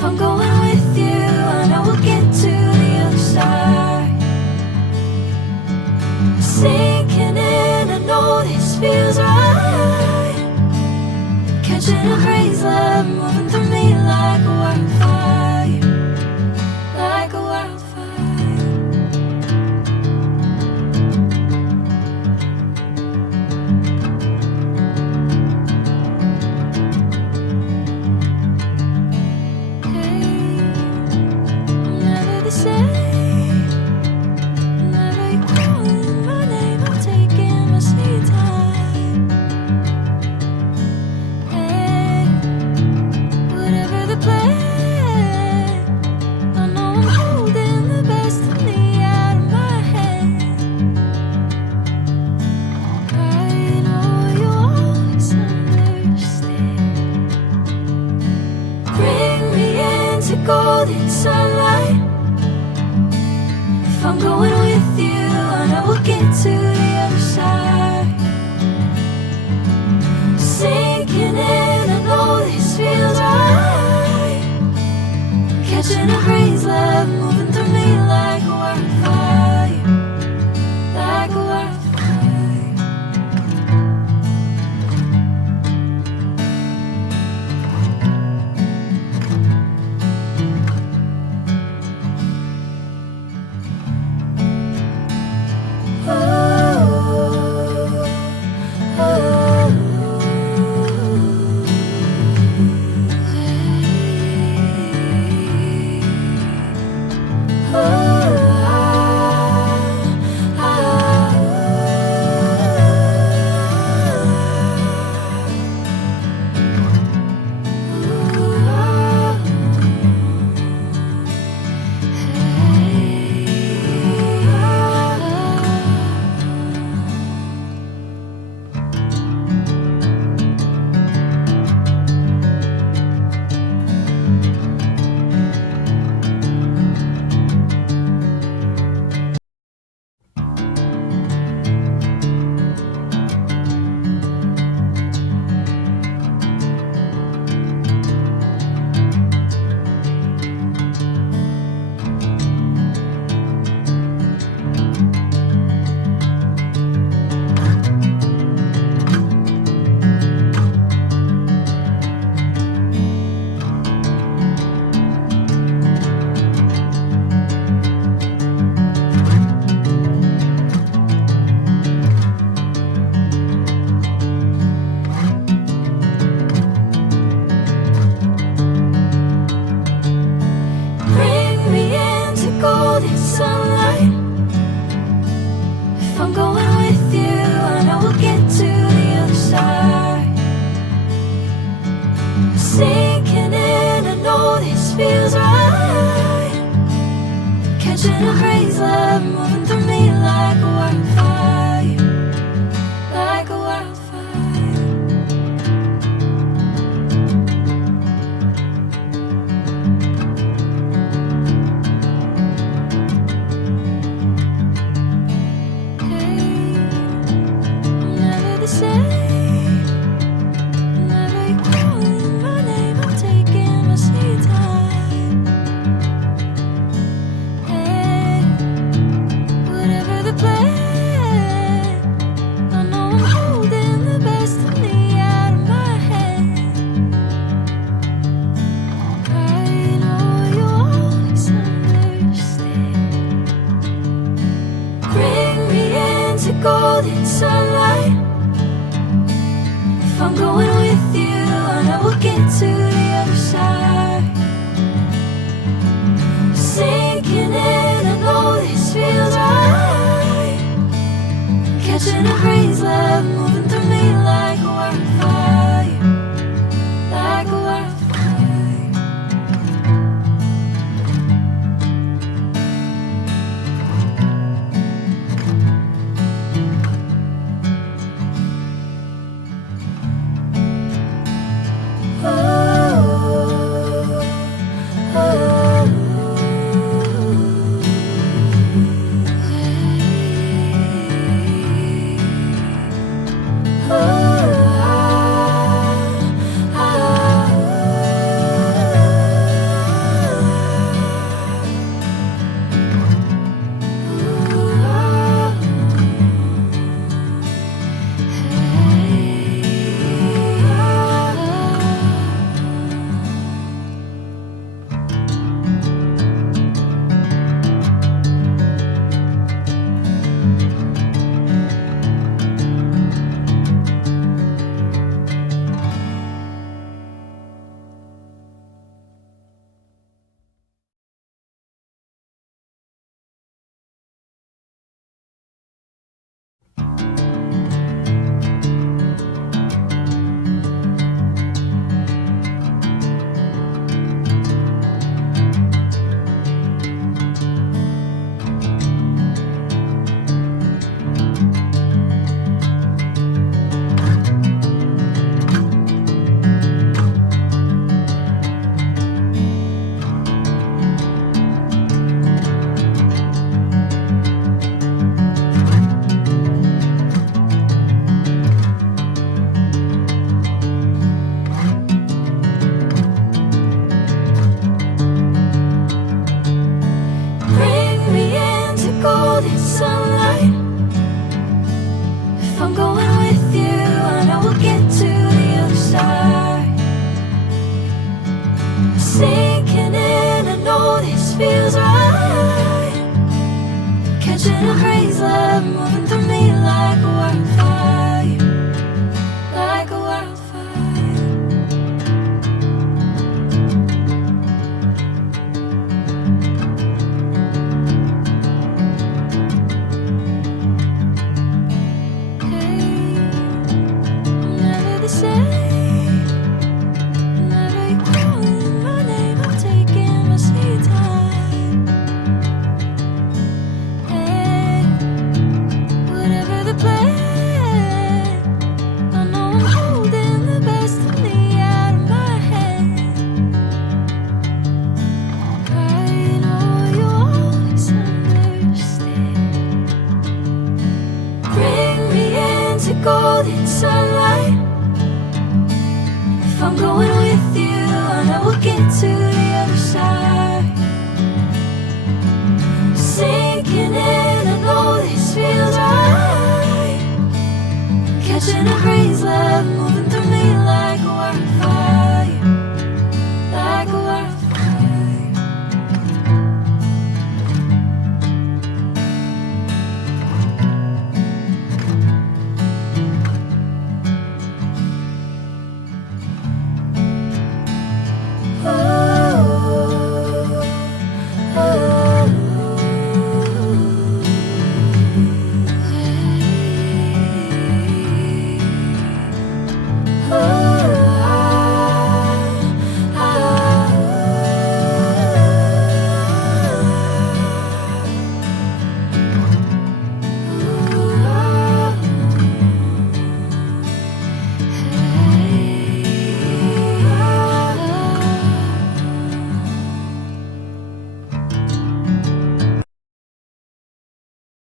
If I'm going with you, I know we'll get to the other side. Sinking in, I know this feels right. Catching a crazy love moving through me like a wildfire, like a wildfire. Golden sunlight. If I'm going with you, I know we'll get to the other side. Sinking in, I know this feels right. Catching a crazy love moving through me like a wildfire, like a wildfire. Catching a crazy love moving through me like a wildfire, like a wildfire. Hey, I'm never the same. Whenever you're calling my name, I'm taking my sweet time. Golden sunlight. If I'm going with you, I know we'll get to the other side. Sinking in, I know this feels right. Catching a crazy love moving through me like a wildfire, like a wildfire. Sinking in, I know this feels right. Catching a crazy love moving through me like a wildfire.